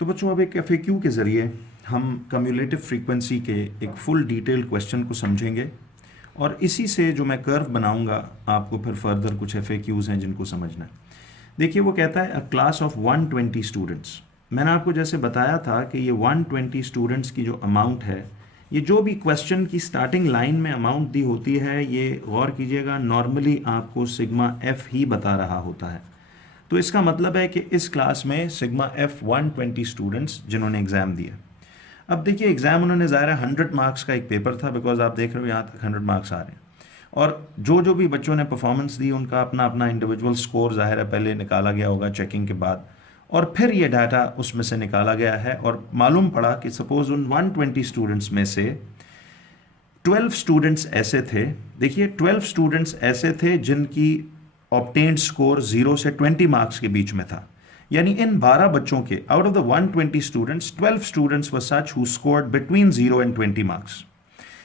तो बच्चों अब एक FAQ के ज़रिए हम कम्युलेटिव फ्रीक्वेंसी के एक फुल डिटेल क्वेश्चन को समझेंगे और इसी से जो मैं कर्व बनाऊंगा आपको फिर फर्दर कुछ FAQs हैं जिनको समझना है। देखिए वो कहता है अ क्लास ऑफ 120 स्टूडेंट्स। मैंने आपको जैसे बताया था कि ये 120 स्टूडेंट्स की जो अमाउंट है, ये जो भी क्वेश्चन की स्टार्टिंग लाइन में अमाउंट दी होती है, ये गौर कीजिएगा नॉर्मली आपको सिग्मा F ही बता रहा होता है। तो इसका मतलब है कि इस क्लास में सिग्मा F 120 स्टूडेंट्स जिन्होंने एग्ज़ाम दिया। अब देखिए एग्ज़ाम उन्होंने ज़ाहिर है 100 मार्क्स का एक पेपर था, बिकॉज आप देख रहे हो यहाँ तक 100 मार्क्स आ रहे हैं और जो भी बच्चों ने परफॉर्मेंस दी उनका अपना अपना इंडिविजुअल स्कोर ज़ाहिर है पहले निकाला गया होगा चेकिंग के बाद, और फिर ये डाटा उसमें से निकाला गया है और मालूम पड़ा कि सपोज उन 120 स्टूडेंट्स में से 12 स्टूडेंट्स ऐसे थे। देखिए 12 स्टूडेंट्स ऐसे थे जिनकी ऑब्टेन्ड स्कोर 0 से 20 मार्क्स के बीच में था। यानी इन 12 बच्चों के out of the 120 students 12 students were such who scored between 0 and 20 marks.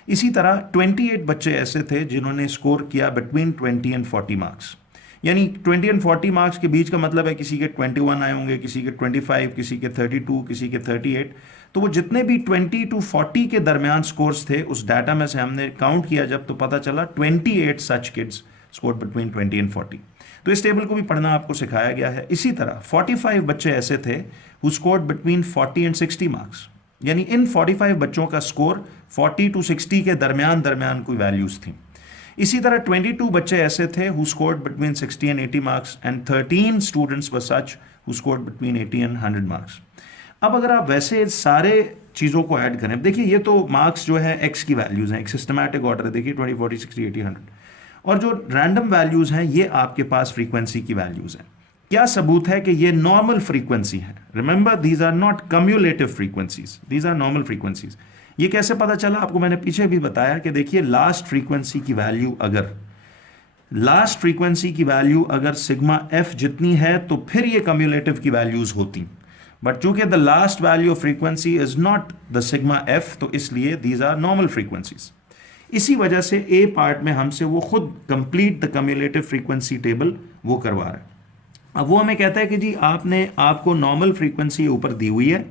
इसी तरह 28 बच्चे ऐसे थे जिन्होंने स्कोर किया बिटवीन 20 एंड 40 मार्क्स। यानी 20 एंड 40 मार्क्स के बीच का मतलब है किसी के 21 आए होंगे, किसी के 25, किसी के 32, किसी के 38। तो वो जितने भी 20 टू 40 के दरमियान स्कोर्स थे उस डाटा में से हमने काउंट किया जब, तो पता चला 28 सच किड्स स्कोर्ड बिटवीन 20 एंड 40। तो इस टेबल को भी पढ़ना आपको सिखाया गया है। इसी तरह 45 बच्चे ऐसे थे who scored between 40 and 60 marks. यानी इन 45 बच्चों का स्कोर 40 टू 60 के दरमियान कोई वैल्यूज थी। इसी तरह 22 बच्चे ऐसे थे who scored between 60 and 80 marks and 13 students were such who scored between 80 and 100 marks. अब अगर आप वैसे सारे चीज़ों को ऐड करें, देखिए ये तो मार्क्स जो है एक्स की वैल्यूज हैं, एक सिस्टमैटिक ऑर्डर है। देखिए 20, 40, 60, 80, 100 और जो रैंडम वैल्यूज हैं ये आपके पास फ्रीक्वेंसी की वैल्यूज हैं। क्या सबूत है कि ये नॉर्मल फ्रीक्वेंसी है? Remember these are not cumulative frequencies, these are normal frequencies. ये कैसे पता चला? आपको मैंने पीछे भी बताया कि देखिए लास्ट फ्रीक्वेंसी की वैल्यू अगर सिग्मा F जितनी है तो फिर ये कम्युलेटिव की वैल्यूज होती, बट चूंकि the last value of frequency is not the sigma F, तो इसलिए दीज आर नॉर्मल फ्रीक्वेंसीज। इसी वजह से ए पार्ट में हमसे वो खुद complete the cumulative frequency table वो करवा रहा है। अब वो हमें कहता है कि जी आपको नॉर्मल फ्रीक्वेंसी ऊपर दी हुई है,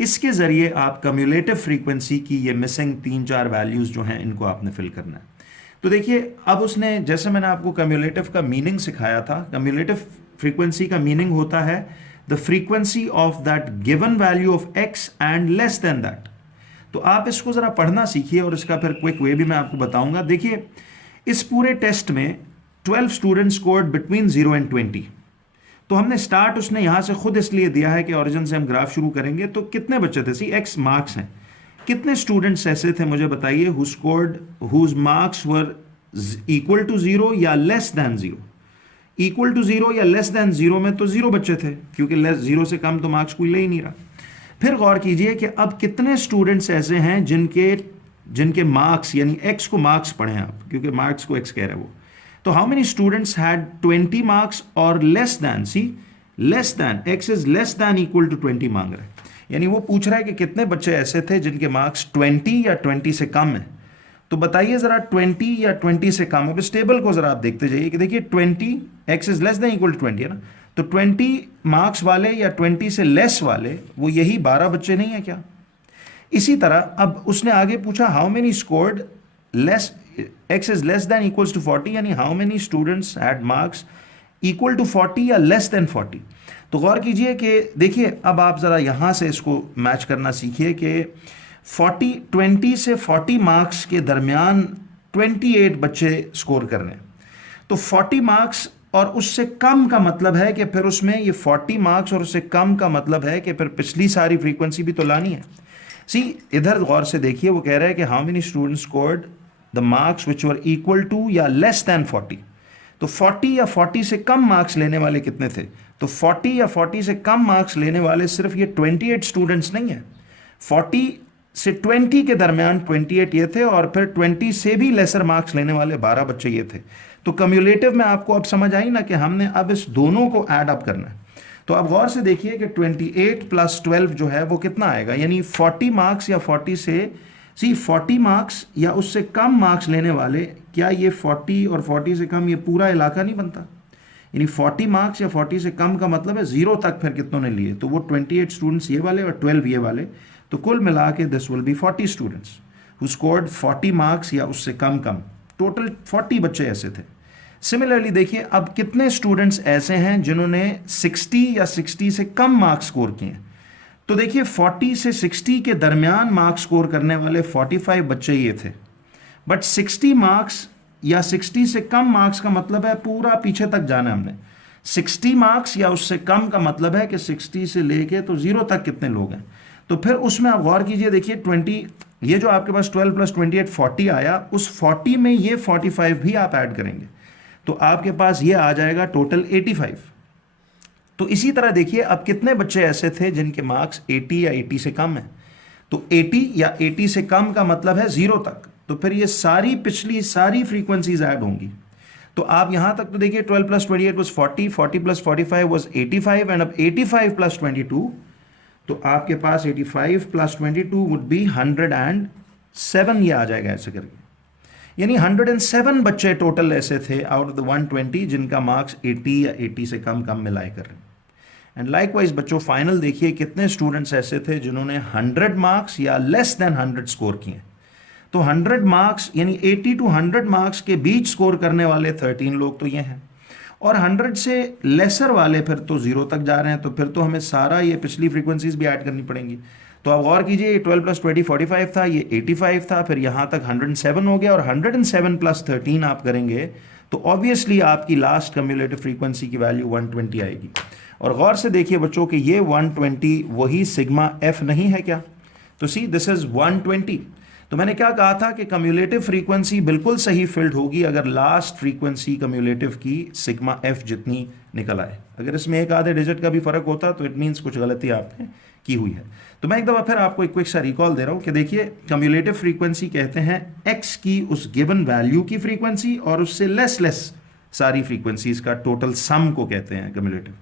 इसके जरिए आप कम्युलेटिव फ्रीक्वेंसी की ये मिसिंग 3-4 वैल्यूज जो हैं इनको आपने फिल करना है। तो देखिए अब उसने, जैसे मैंने आपको कम्युलेटिव का मीनिंग सिखाया था, कम्युलेटिव फ्रीक्वेंसी का मीनिंग होता है the frequency of that given value of x and less than that. तो आप इसको ज़रा पढ़ना सीखिए और इसका फिर क्विक वे भी मैं आपको बताऊंगा। देखिए इस पूरे टेस्ट में 12 स्टूडेंट स्कोर्ड बिटवीन 0 एंड 20। तो हमने स्टार्ट उसने यहाँ से खुद इसलिए दिया है कि ओरिजिन से हम ग्राफ शुरू करेंगे। तो कितने बच्चे थे? सी x मार्क्स हैं, कितने स्टूडेंट्स ऐसे थे मुझे बताइए who scored whose marks were equal to 0 या लेस दैन 0। इक्वल टू 0 या लेस दैन 0 में तो 0 बच्चे थे, क्योंकि 0 से कम तो मार्क्स कोई ले ही नहीं रहा। फिर गौर कीजिए कि अब कितने स्टूडेंट्स ऐसे हैं जिनके मार्क्स यानी x को मार्क्स पढ़ें आप, क्योंकि मार्क्स को x कह रहे हैं वो। तो how many students had 20 marks or less than, see less than, x is less than equal to 20 मांग रहा है। यानी वो पूछ रहा है कि कितने बच्चे ऐसे थे जिनके मार्क्स 20 या 20 से कम है। तो बताइए जरा 20 या 20 से कम। अब इस टेबल को जरा आप देखते जाइए कि देखिए 20, x is less than equal to 20 है ना, तो 20 मार्क्स वाले या 20 से लेस वाले वो यही 12 बच्चे नहीं है क्या? इसी तरह अब उसने आगे पूछा how many scored less, x is less than equals to 40, यानी how many students had marks equal to 40 या लेस देन 40। तो गौर कीजिए कि देखिए अब आप ज़रा यहाँ से इसको मैच करना सीखिए कि 20 से 40 मार्क्स के दरमियान 28 बच्चे स्कोर कर रहे हैं। तो 40 मार्क्स और उससे कम का मतलब है कि फिर उसमें ये 40 मार्क्स और उससे कम का मतलब है कि फिर पिछली सारी फ्रीक्वेंसी भी तो लानी है। सी इधर गौर से देखिए, वो कह रहा है कि how many students scored the marks which were equal to या लेस दैन 40। तो 40 या 40 से कम मार्क्स लेने वाले कितने थे? तो 40 या 40 से कम मार्क्स लेने वाले सिर्फ ये 28 स्टूडेंट्स नहीं है, 40 से 20 के दरमियान 28 ये थे और फिर 20 से भी लेसर मार्क्स लेने वाले 12 बच्चे ये थे। तो कम्युलेटिव में आपको अब समझ आई ना कि हमने अब इस दोनों को ऐड अप करना है। तो अब गौर से देखिए कि 28 प्लस 12 जो है वो कितना आएगा, यानी 40 मार्क्स या 40 से 40 मार्क्स या उससे कम मार्क्स लेने वाले, क्या ये 40 और 40 से कम ये पूरा इलाका नहीं बनता? यानी 40 मार्क्स या 40 से कम का मतलब है 0 तक फिर कितनों ने लिए, तो वो 28 स्टूडेंट्स ये वाले और 12 ये वाले, तो कुल मिला के this will be 40 students who scored 40 marks या उससे कम कम। टोटल 40 बच्चे ऐसे थे। सिमिलरली देखिए अब कितने स्टूडेंट्स ऐसे हैं जिन्होंने 60 या 60 से कम मार्क्स स्कोर किए हैं। तो देखिए 40 से 60 के दरमियान मार्क्स स्कोर करने वाले 45 बच्चे ये थे, बट 60 मार्क्स या 60 से कम मार्क्स का मतलब है पूरा पीछे तक जाना है हमने। 60 मार्क्स या उससे कम का मतलब है कि 60 से लेके तो 0 तक कितने लोग हैं। तो फिर उसमें आप गौर कीजिए, देखिए 20, ये जो आपके पास 12 + 28 40 आया, उस 40 में ये 45 भी आप ऐड करेंगे तो आपके पास ये आ जाएगा टोटल 85। तो इसी तरह देखिए अब कितने बच्चे ऐसे थे जिनके मार्क्स 80 या 80 से कम है। तो 80 या 80 से कम का मतलब है 0 तक, तो फिर ये सारी पिछली सारी फ्रीक्वेंसीज ऐड होंगी। तो आप यहां तक तो देखिए 12 + 28 was 40, 40 + 45 was 85, एंड अब 85 + 22, तो आपके पास 85 + 22 वुड बी 107, ये आ जाएगा ऐसे करके। यानी 107 बच्चे टोटल ऐसे थे आउट ऑफ द 120 जिनका मार्क्स 80 या 80 से कम मिलाए कर रहे हैं। एंड लाइकवाइज बच्चों फाइनल देखिए कितने स्टूडेंट्स ऐसे थे जिन्होंने 100 मार्क्स या लेस देन 100 स्कोर किए। तो 100 मार्क्स यानी 80 to 100 मार्क्स के बीच स्कोर करने वाले 13 लोग तो ये हैं, और 100 से लेसर वाले फिर तो 0 तक जा रहे हैं। तो फिर तो हमें सारा ये पिछली फ्रीक्वेंसीज भी ऐड करनी पड़ेंगी। तो आप गौर कीजिए, ये 12 + 20 45 था, ये 85 था, फिर यहाँ तक 107 हो गया, और 107 + 13 आप करेंगे तो ऑब्वियसली आपकी लास्ट कम्युलेटिव फ्रीक्वेंसी की वैल्यू 120 आएगी। और गौर से देखिए बच्चों कि ये 120 वही सिग्मा एफ नहीं है क्या? तो सी दिस इज 120। तो मैंने क्या कहा था कि कम्युलेटिव फ्रीक्वेंसी बिल्कुल सही फिल्ड होगी अगर लास्ट फ्रीक्वेंसी कम्युलेटिव की सिग्मा एफ जितनी निकल आए। अगर इसमें एक आधे डिजिट का भी फर्क होता तो इट मीन्स कुछ गलती आपने की हुई है। तो मैं एक दफ़ा फिर आपको एक क्विक सा रिकॉल दे रहा हूं कि देखिए कम्युलेटिव फ्रीक्वेंसी कहते हैं एक्स की उस गिवन वैल्यू की फ्रीक्वेंसी और उससे लेस सारी फ्रीक्वेंसीज का टोटल सम को कहते हैं कम्युलेटिव।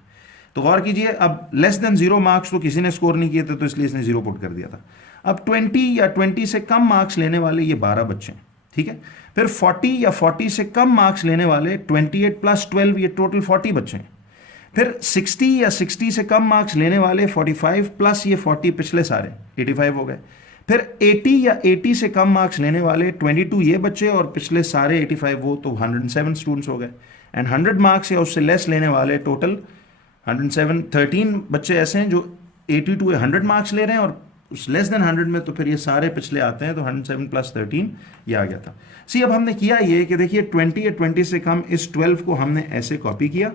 तो गौर कीजिए अब लेस देन 0 मार्क्स तो किसी ने स्कोर नहीं किए थे, तो इसलिए इसने 0 पुट कर दिया था। अब 20 या 20 से कम मार्क्स लेने वाले ये 12 बच्चे हैं, ठीक है। फिर 40 या 40 से कम मार्क्स लेने वाले 28 + 12 ये टोटल 40 बच्चे हैं। फिर 60 या 60 से कम मार्क्स लेने वाले 45 प्लस ये 40 पिछले सारे 85 हो गए। फिर 80 या 80 से कम मार्क्स लेने वाले 22 ये बच्चे और पिछले सारे 85 वो, तो 107 स्टूडेंट्स हो गए। एंड 100 मार्क्स या उससे लेस लेने वाले टोटल 107 13 बच्चे ऐसे हैं जो 82 या 100 मार्क्स ले रहे हैं, और उस लेस देन 100 में तो फिर ये सारे पिछले आते हैं, तो 107 + 13 ये आ गया था। सी अब हमने किया ये कि देखिए 20 या 20 से कम इस 12 को हमने ऐसे कॉपी किया,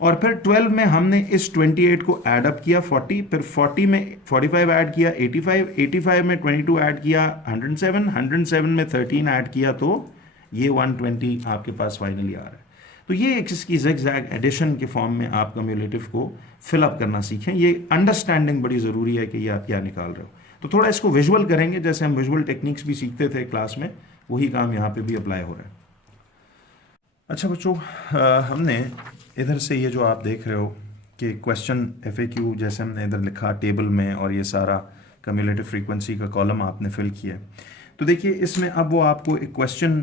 और फिर 12 में हमने इस 28 को ऐड अप किया 40, फिर 40 में 45 ऐड किया 85 में 22 ऐड किया 107 में 13 ऐड किया, तो ये 120 आपके पास फाइनली आ रहा है। तो ये एक इसकी ज़िगज़ैग एडिशन के फॉर्म में आप कम्युलेटिव को फिलअप करना सीखें। ये अंडरस्टैंडिंग बड़ी ज़रूरी है कि ये आप क्या निकाल रहे हो। तो थोड़ा इसको विजुअल करेंगे, जैसे हम विजुअल टेक्निक्स भी सीखते थे क्लास में, वही काम यहाँ पे भी अप्लाई हो रहा है। अच्छा बच्चों, हमने इधर से ये जो आप देख रहे हो कि क्वेश्चन FAQ जैसे हमने इधर लिखा टेबल में, और ये सारा कम्युलेटिव फ्रीक्वेंसी का कॉलम आपने फिल किया। तो देखिए इसमें अब वो आपको एक क्वेश्चन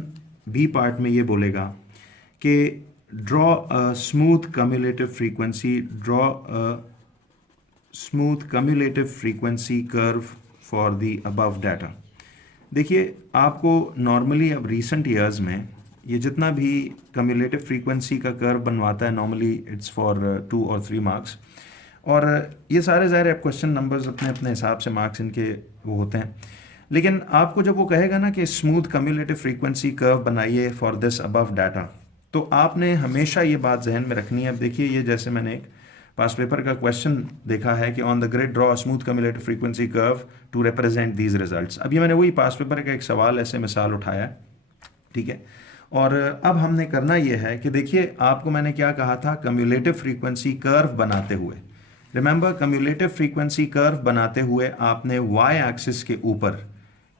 बी पार्ट में ये बोलेगा कि draw a smooth cumulative frequency curve for the above data। देखिए आपको नॉर्मली अब रिसेंट ईयर्स में ये जितना भी कम्युलेटिव फ्रीक्वेंसी का कर्व बनवाता है, नॉर्मली इट्स फॉर 2 और 3 मार्क्स, और ये सारे ज़ाहिर क्वेश्चन नंबर्स अपने अपने हिसाब से मार्क्स इनके वो होते हैं। लेकिन आपको जब वो कहेगा ना कि स्मूथ कम्युलेटिव फ्रीक्वेंसी कर्व बनाइए फॉर दिस अबव डाटा, तो आपने हमेशा ये बात जहन में रखनी है। अब देखिए ये जैसे मैंने एक पास पेपर का क्वेश्चन देखा है कि on the grid draw smooth cumulative frequency curve to represent these results. अब ये मैंने वही पास पेपर का एक सवाल ऐसे मिसाल उठाया है, ठीक है। और अब हमने करना ये है कि देखिए आपको मैंने क्या कहा था, कम्युलेटिव फ्रीक्वेंसी कर्व बनाते हुए, रिमेंबर कम्युलेटिव फ्रीक्वेंसी कर्व बनाते हुए आपने वाई एक्सिस के ऊपर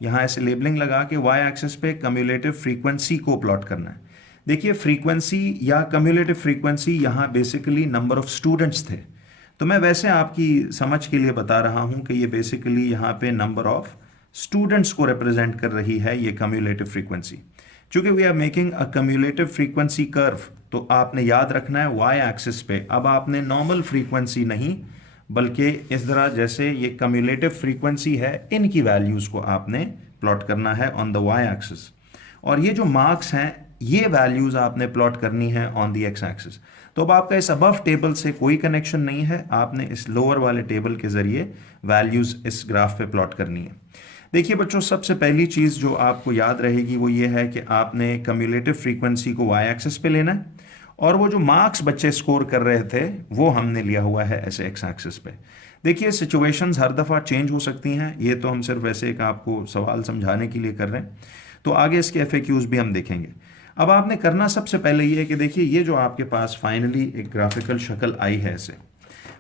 यहाँ ऐसे लेबलिंग लगा के वाई एक्सिस पे कम्युलेटिव फ्रीक्वेंसी को प्लॉट करना है। देखिए फ्रीक्वेंसी या कम्युलेटिव फ्रीक्वेंसी यहाँ बेसिकली नंबर ऑफ स्टूडेंट्स थे, तो मैं वैसे आपकी समझ के लिए बता रहा हूँ कि ये बेसिकली यहाँ पे नंबर ऑफ स्टूडेंट्स को रिप्रेजेंट कर रही है ये कम्युलेटिव फ्रीक्वेंसी। चूंकि we are making a cumulative frequency curve, तो आपने याद रखना है वाई एक्सिस पे अब आपने नॉर्मल फ्रीक्वेंसी नहीं बल्कि इस तरह जैसे ये कम्युलेटिव फ्रीक्वेंसी है इनकी वैल्यूज को आपने प्लॉट करना है ऑन द वाई एक्सिस, और ये जो मार्क्स हैं ये वैल्यूज आपने प्लॉट करनी है ऑन द एक्स एक्सिस। तो अब आपका इस अबव टेबल से कोई कनेक्शन नहीं है, आपने इस लोअर वाले टेबल के जरिए वैल्यूज इस ग्राफ पे प्लॉट करनी है। देखिए बच्चों, सबसे पहली चीज़ जो आपको याद रहेगी वो ये है कि आपने कम्युलेटिव फ्रीक्वेंसी को वाई एक्सिस पे लेना है, और वो जो मार्क्स बच्चे स्कोर कर रहे थे वो हमने लिया हुआ है ऐसे एक्स एक्सिस पे। देखिए सिचुएशंस हर दफ़ा चेंज हो सकती हैं, ये तो हम सिर्फ ऐसे एक आपको सवाल समझाने के लिए कर रहे हैं, तो आगे इसके एफएक्यूज भी हम देखेंगे। अब आपने करना सबसे पहले ये है कि देखिए ये जो आपके पास फाइनली एक ग्राफिकल शक्ल आई है ऐसे,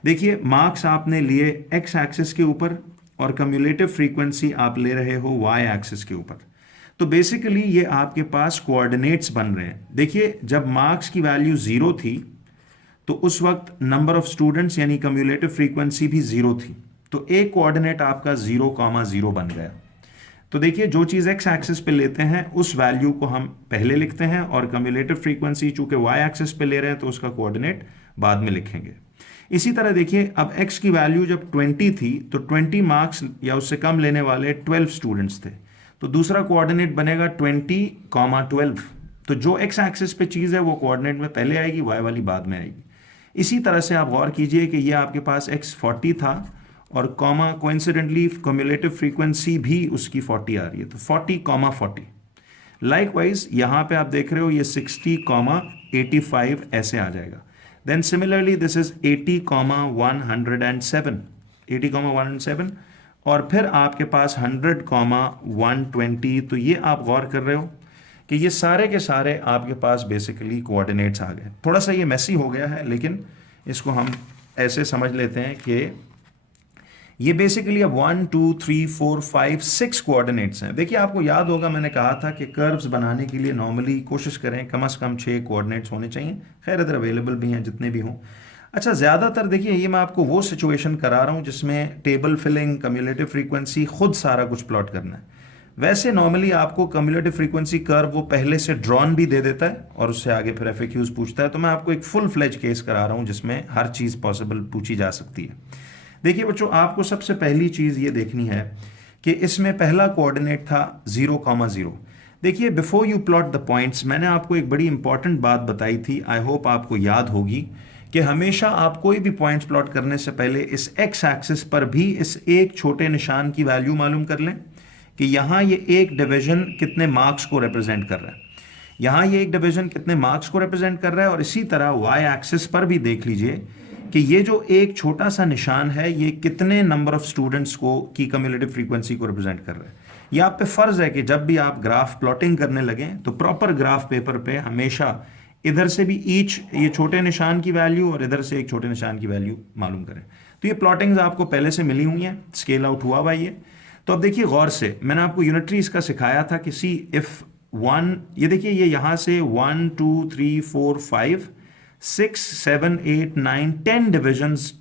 देखिए मार्क्स आपने लिए एक्स एक्सिस के ऊपर और कम्युलेटिव फ्रीक्वेंसी आप ले रहे हो वाई एक्सिस के ऊपर। तो बेसिकली ये आपके पास कोऑर्डिनेट्स बन रहे हैं। देखिए जब मार्क्स की वैल्यू 0 थी तो उस वक्त नंबर ऑफ स्टूडेंट्स यानी कम्युलेटिव फ्रीक्वेंसी भी 0 थी, तो एक कोऑर्डिनेट आपका 0,0 बन गया। तो देखिए जो चीज़ एक्स एक्सिस पे लेते हैं उस वैल्यू को हम पहले लिखते हैं, और कम्युलेटिव फ्रीक्वेंसी चूंकि वाई एक्सिस पे ले रहे हैं तो उसका कोऑर्डिनेट बाद में लिखेंगे। इसी तरह देखिए अब x की वैल्यू जब 20 थी तो 20 मार्क्स या उससे कम लेने वाले 12 स्टूडेंट्स थे, तो दूसरा कोऑर्डिनेट बनेगा 20,12। तो जो x एक्सिस पे चीज़ है वो कोऑर्डिनेट में पहले आएगी, y वाली बाद में आएगी। इसी तरह से आप गौर कीजिए कि ये आपके पास x 40 था और कॉमा कोइंसिडेंटली कम्युलेटिव फ्रीक्वेंसी भी उसकी 40 आ रही है, तो 40,40। लाइकवाइज यहाँ पे आप देख रहे हो ये 60,85 ऐसे आ जाएगा। Then similarly this is 80,107, 80,107, और फिर आपके पास 100,120। तो ये आप गौर कर रहे हो कि ये सारे के सारे आपके पास बेसिकली कोऑर्डिनेट्स आ गए। थोड़ा सा ये मैसी हो गया है लेकिन इसको हम ऐसे समझ लेते हैं कि ये बेसिकली अब 1 2 3 4 5 6 कोऑर्डिनेट्स हैं। देखिए आपको याद होगा मैंने कहा था कि कर्व्स बनाने के लिए नॉर्मली कोशिश करें कम से कम 6 कोऑर्डिनेट्स होने चाहिए, खैर इधर अवेलेबल भी हैं जितने भी हों। अच्छा ज़्यादातर देखिए ये मैं आपको वो सिचुएशन करा रहा हूँ जिसमें टेबल फिलिंग, कम्युलेटिव फ्रीक्वेंसी, खुद सारा कुछ प्लॉट करना है। वैसे नॉर्मली आपको कम्युलेटिव फ्रीक्वेंसी कर्व वो पहले से ड्रॉन भी दे देता है और उससे आगे फिर एफएक्यूज पूछता है। तो मैं आपको एक फुल फ्लेज केस करा रहा हूँ जिसमें हर चीज़ पॉसिबल पूछी जा सकती है। देखिए बच्चों, आपको सबसे पहली चीज़ ये देखनी है कि इसमें पहला कोऑर्डिनेट था 0,0। देखिए before you plot the points मैंने आपको एक बड़ी इंपॉर्टेंट बात बताई थी, आई होप आपको याद होगी, कि हमेशा आप कोई भी पॉइंट्स प्लॉट करने से पहले इस एक्स एक्सिस पर भी इस एक छोटे निशान की वैल्यू मालूम कर लें कि यहाँ ये एक डिवीजन कितने मार्क्स को रिप्रेजेंट कर रहा है, यहाँ ये एक डिवीजन कितने मार्क्स को रिप्रेजेंट कर रहा है। और इसी तरह वाई एक्सिस पर भी देख लीजिए कि ये जो एक छोटा सा निशान है ये कितने नंबर ऑफ स्टूडेंट्स को की कम्युलेटिव फ्रीक्वेंसी को रिप्रेजेंट कर रहा है। ये आप पे फ़र्ज़ है कि जब भी आप ग्राफ प्लॉटिंग करने लगें तो प्रॉपर ग्राफ पेपर पे हमेशा इधर से भी ईच ये छोटे निशान की वैल्यू और इधर से एक छोटे निशान की वैल्यू मालूम करें। तो ये प्लॉटिंग्स आपको पहले से मिली हुई हैं, स्केल आउट हुआ हुआ ये। तो अब देखिए गौर से, मैंने आपको यूनिटरी इसका सिखाया था कि सी इफ़ 1, ये देखिए ये यहाँ से 1 2 3 4 5 6 7 8 9 10 डिविजन्स,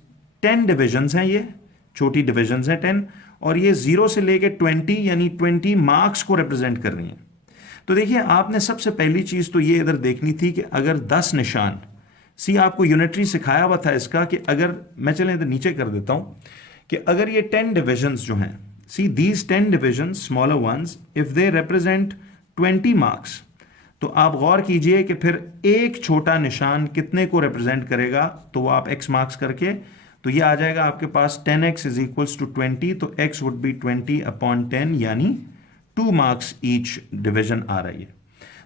10 डिविजन्स हैं, ये छोटी डिविजन्स हैं 10, और ये 0 से लेके 20 यानी 20 मार्क्स को रिप्रेजेंट कर रही हैं। तो देखिए आपने सबसे पहली चीज़ तो ये इधर देखनी थी कि अगर 10 निशान, सी आपको यूनिटरी सिखाया हुआ था इसका कि अगर मैं चलें इधर नीचे कर देता हूँ कि अगर ये 10 डिविजन्स जो हैं, see these 10 divisions smaller once if they represent 20 marks, तो आप गौर कीजिए कि फिर एक छोटा निशान कितने को रिप्रेजेंट करेगा, तो वो आप x मार्क्स करके तो ये आ जाएगा आपके पास 10x इज इक्वल्स टू 20, तो x वुड बी 20/10 यानी 2 मार्क्स ईच डिवीजन आ रही है।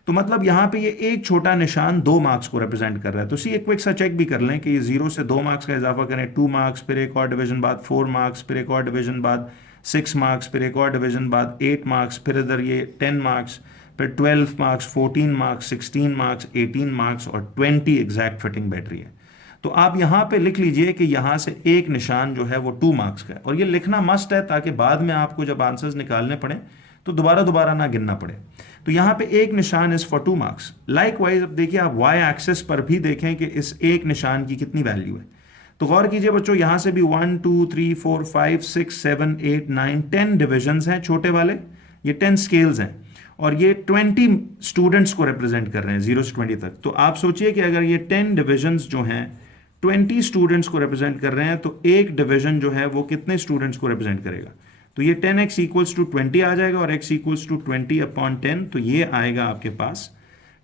तो मतलब यहाँ पे ये एक छोटा निशान 2 मार्क्स को रिप्रेजेंट कर रहा है। तो सी एक क्विक सा चेक भी कर लें कि ये 0 से 2 मार्क्स का इजाफा करें 2 मार्क्स, फिर एक और डिवीजन बाद 4 मार्क्स, फिर एक और डिवीजन बाद 6 मार्क्स, फिर एक और डिवीजन बाद 8 मार्क्स, फिर इधर ये 10 मार्क्स, फिर 12 मार्क्स, 14 मार्क्स, 16 मार्क्स, 18 मार्क्स और 20 एग्जैक्ट फिटिंग बैटरी है। तो आप यहाँ पे लिख लीजिए कि यहाँ से एक निशान जो है वो 2 मार्क्स का है, और ये लिखना मस्ट है ताकि बाद में आपको जब आंसर्स निकालने पड़े तो दोबारा ना गिनना पड़े। तो यहाँ पे एक निशान इज फॉर 2 मार्क्स। लाइकवाइज अब देखिए आप वाई एक्सिस पर भी देखें कि इस एक निशान की कितनी वैल्यू है। तो गौर कीजिए बच्चों, यहाँ से भी 1 2 3 4 5 6 7 8 9 10 डिविजन्स हैं छोटे वाले, ये 10 स्केल्स हैं, और ये 20 स्टूडेंट्स को रिप्रेजेंट कर रहे हैं 0 से 20 तक। तो आप सोचिए कि अगर ये 10 डिविजन्स जो हैं 20 स्टूडेंट्स को रिप्रेजेंट कर रहे हैं, तो एक डिवीजन जो है वो कितने स्टूडेंट्स को रिप्रेजेंट करेगा? तो ये 10x इक्वल्स टू 20 आ जाएगा और x इक्वल्स टू 20/10, तो ये आएगा आपके पास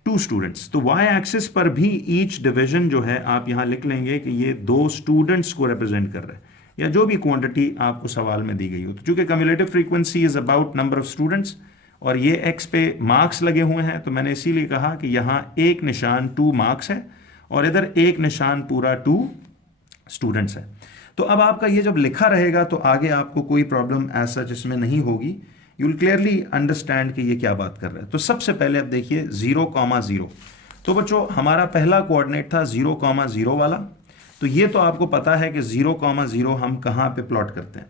2 स्टूडेंट्स। तो y एक्सिस पर भी ईच डिवीजन जो है आप यहां लिख लेंगे कि ये 2 स्टूडेंट्स को रिप्रेजेंट कर रहे हैं, या जो भी क्वांटिटी आपको सवाल में दी गई हो। तो चूंकि cumulative frequency is about number of students और ये x पे मार्क्स लगे हुए हैं, तो मैंने इसीलिए कहा कि यहाँ एक निशान 2 मार्क्स है और इधर एक निशान पूरा 2 स्टूडेंट्स है। तो अब आपका ये जब लिखा रहेगा तो आगे आपको कोई प्रॉब्लम एज सच इसमें नहीं होगी। यू विल क्लियरली अंडरस्टैंड कि ये क्या बात कर रहा है। तो सबसे पहले अब देखिए 0,0। तो बच्चों हमारा पहला कोऑर्डिनेट था 0,0 वाला। तो ये तो आपको पता है कि 0,0 हम कहाँ पे प्लॉट करते हैं।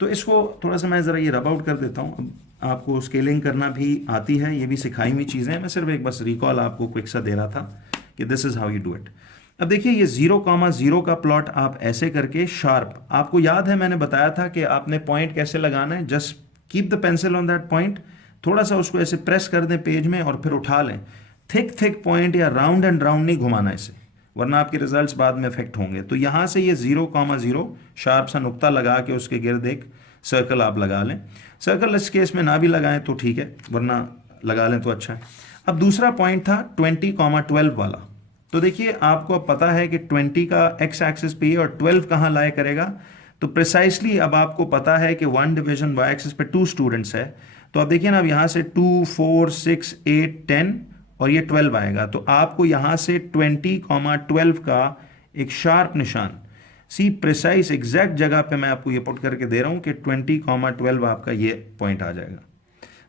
तो इसको थोड़ा सा मैं ज़रा ये रब आउट कर देता हूँ। आपको स्केलिंग करना भी आती है, ये भी सिखाई हुई चीज़ें हैं। मैं सिर्फ एक बस रिकॉल आपको क्विक सा दे रहा था कि this is how you do it. अब देखिए ये 0,0 का प्लॉट आप ऐसे करके शार्प, आपको याद है मैंने बताया था कि आपने पॉइंट कैसे लगाना है। Just keep the pencil on that point, थोड़ा सा उसको ऐसे प्रेस कर दें पेज में और फिर उठा लें। थिक पॉइंट या राउंड एंड राउंड नहीं घुमाना इसे, वरना आपके रिजल्ट्स बाद में इफेक्ट होंगे। तो यहाँ से ये 0,0 शार्प सा नुक्ता लगा के उसके गिर्द एक सर्कल आप लगा लें। सर्कल इस केस में ना भी लगाएं तो ठीक है, वरना लगा लें तो अच्छा है। अब दूसरा पॉइंट था 20,12 वाला। तो देखिए आपको अब पता है कि 20 का x एक्सिस पे और 12 कहाँ लाया करेगा। तो प्रिसाइसली अब आपको पता है कि 1 डिवीजन y एक्सिस पे 2 स्टूडेंट्स है। तो अब देखिए ना, अब यहाँ से 2, 4, 6, 8, 10 और ये 12 आएगा। तो आपको यहाँ से 20,12 का एक शार्प निशान, सी प्रिसाइस एग्जैक्ट जगह पे मैं आपको ये पुट करके दे रहा हूँ कि 20,12 आपका ये पॉइंट आ जाएगा।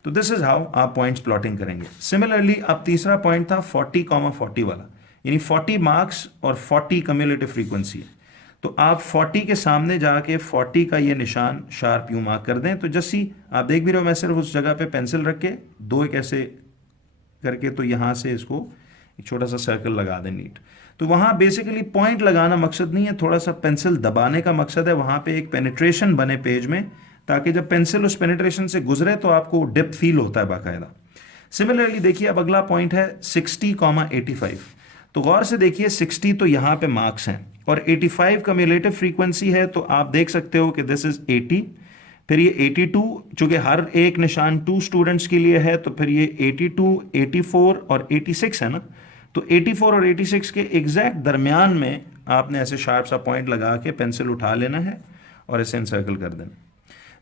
तो दिस इज हाउ आप पॉइंट्स प्लॉटिंग करेंगे। सिमिलरली अब तीसरा पॉइंट था 40,40 वाला, यानी 40 मार्क्स और 40 कम्युलेटिव फ्रीक्वेंसी है। तो आप 40 के सामने जाके 40 का ये निशान शार्प यूं मार्क कर दें। तो जैसी आप देख भी रहे हो, मैं सिर्फ उस जगह पे पेंसिल रख के दो एक ऐसे करके, तो यहाँ से इसको एक छोटा सा सर्कल लगा दें नीट। तो वहाँ बेसिकली पॉइंट लगाना मकसद नहीं है, थोड़ा सा पेंसिल दबाने का मकसद है। वहाँ पे एक पेनिट्रेशन बने पेज में, ताकि जब पेंसिल उस पेनिट्रेशन से गुजरे तो आपको डेप्थ फील होता है बाकायदा। सिमिलरली देखिए अब अगला पॉइंट है 60,85। तो गौर से देखिए 60 तो यहाँ पे मार्क्स हैं और 85 कम्युलेटिव फ्रीक्वेंसी है। तो आप देख सकते हो कि दिस इज 80, फिर ये 82, चूंकि हर एक निशान 2 स्टूडेंट्स के लिए है, तो फिर ये 82, 84 और 86 है ना। तो 84 और 86 के एग्जैक्ट दरमियान में आपने ऐसे शार्प सा पॉइंट लगा के पेंसिल उठा लेना है और इसे इनसर्कल कर देना।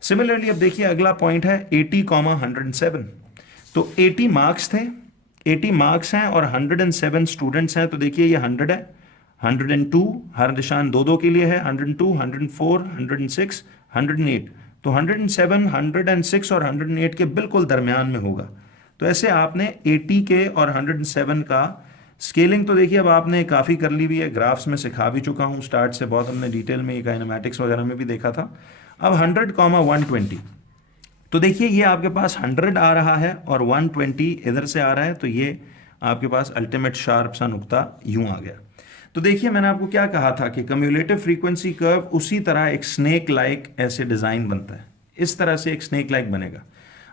सिमिलरली अब देखिए अगला पॉइंट है 80,107। तो 80 मार्क्स थे, 80 मार्क्स हैं और 107 स्टूडेंट्स हैं। तो देखिए ये 100 है, 102, हर निशान 2-2 के लिए है, 102, 104, 106, 108। तो 107, 106 और 108 के बिल्कुल दरमियान में होगा। तो ऐसे आपने 80 के और 107 का स्केलिंग, तो देखिए अब आपने काफ़ी कर ली हुई है, ग्राफ्स में सिखा भी चुका हूँ स्टार्ट से, बहुत हमने डिटेल में, काइनेमैटिक्स वगैरह में भी देखा था। अब 100,120। तो देखिए ये आपके पास 100 आ रहा है और 120 इधर से आ रहा है। तो ये आपके पास अल्टीमेट शार्प सा नुक्ता यूं आ गया। तो देखिए मैंने आपको क्या कहा था कि कम्युलेटिव फ्रीक्वेंसी कर्व उसी तरह एक स्नेक लाइक ऐसे डिज़ाइन बनता है, इस तरह से एक स्नेक लाइक बनेगा।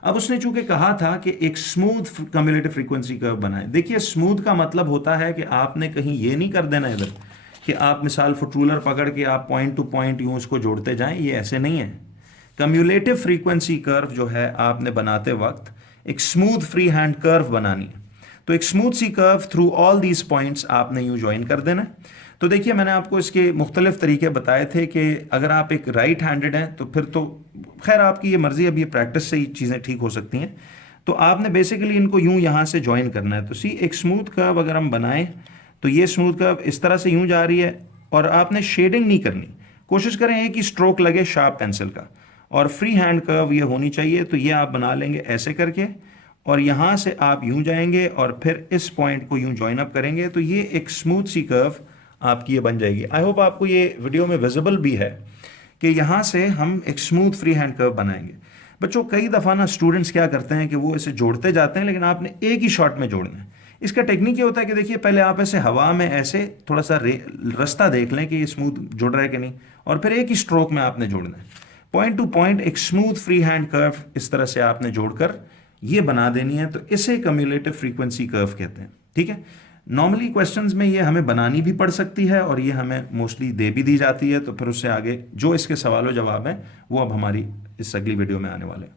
अब उसने चूंकि कहा था कि एक स्मूथ कम्युलेटिव फ्रीक्वेंसी कर्व बनाए। देखिए स्मूथ का मतलब होता है कि आपने कहीं ये नहीं कर देना इधर कि आप मिसाल फुट रूलर पकड़ के आप पॉइंट टू पॉइंट यूं उसको जोड़ते जाएं, ये ऐसे नहीं है। कम्युलेटिव फ्रीक्वेंसी कर्व जो है आपने बनाते वक्त एक स्मूथ फ्री हैंड कर्व बनानी है। तो एक स्मूथ सी curve through all these points आपने यूं ज्वाइन कर देना है। तो देखिए मैंने आपको इसके मुख्तलिफ तरीके बताए थे कि अगर आप एक राइट हैंडेड हैं तो फिर तो खैर आपकी ये मर्जी, अब ये प्रैक्टिस से ही चीज़ें ठीक हो सकती हैं। तो आपने बेसिकली इनको यूं यहाँ से ज्वाइन करना है। तो सी एक स्मूथ कर्व अगर हम बनाएं तो ये स्मूथ कर्व इस तरह से यूं जा रही है और आपने शेडिंग नहीं करनी, कोशिश करें एक ही स्ट्रोक लगे शार्प पेंसिल का, और फ्री हैंड कर्व ये होनी चाहिए। तो ये आप बना लेंगे ऐसे करके और यहाँ से आप यूं जाएंगे और फिर इस पॉइंट को यूं ज्वाइन अप करेंगे। तो ये एक स्मूथ सी कर्व आपकी ये बन जाएगी। आई होप आपको ये वीडियो में विजिबल भी है कि यहाँ से हम एक स्मूथ फ्री हैंड कर्व बनाएंगे। बच्चों कई दफ़ा ना स्टूडेंट्स क्या करते हैं कि वो इसे जोड़ते जाते हैं, लेकिन आपने एक ही शॉट में जोड़ना है। इसका टेक्निक ये होता है कि देखिए पहले आप ऐसे हवा में ऐसे थोड़ा सा रास्ता देख लें कि ये स्मूथ जुड़ रहा है कि नहीं, और फिर एक ही स्ट्रोक में आपने जोड़ना है। पॉइंट टू पॉइंट एक स्मूथ फ्री हैंड कर्व इस तरह से आपने जोड़कर ये बना देनी है, तो इसे कम्युलेटिव फ्रीक्वेंसी कर्व कहते हैं। ठीक है, नॉर्मली क्वेश्चंस में ये हमें बनानी भी पड़ सकती है और ये हमें मोस्टली दे भी दी जाती है, तो फिर उससे आगे जो इसके सवालों जवाब हैं वो अब हमारी इस अगली वीडियो में आने वाले हैं।